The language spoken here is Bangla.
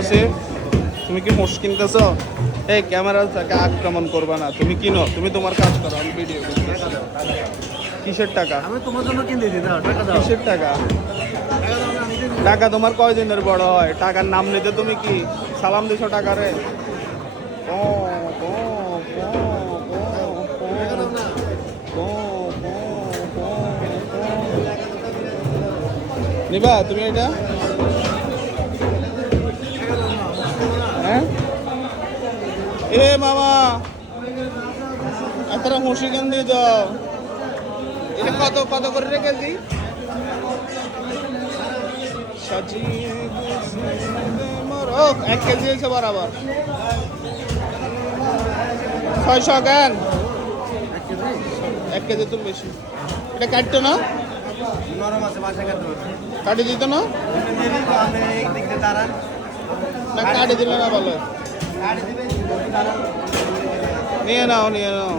আছে। তুমি কি মোষ কিনতেছ? এই ক্যামেরা থেকে আক্রমণ করবা না, তুমি কিনো, তুমি তোমার কাজ করো, আমি ভিডিও করতেছি। কিসের টাকা? আমি তোমার জন্য কিনতেছি, দাও টাকা দাও। কিসের টাকা? টাকা তোমার কয়দিনের বড় হয়? টাকার নাম নিতে তুমি কি সালাম দিছো টাকারে? নিবা তুমি এটা? হ্যাঁ এ মামা একটা হুঁশি কেন দিয়ে দাও। এটা কত কত করে রেখেছি? সাজিয়ে 1 কেজি হয়েছে বরাবর। 600 কেন? 1 কেজি তো বেশি। এটা কাটতো না? নরম আছে, বাসা কাটতে হবে। কাটি দিত না? আপনি এক দিক দিয়ে দাঁড়ান। না কাটি দিলে না ভালো। গাড়ি দিবে, দাঁড়ান। নিয়ে নাও নিয়ে নাও।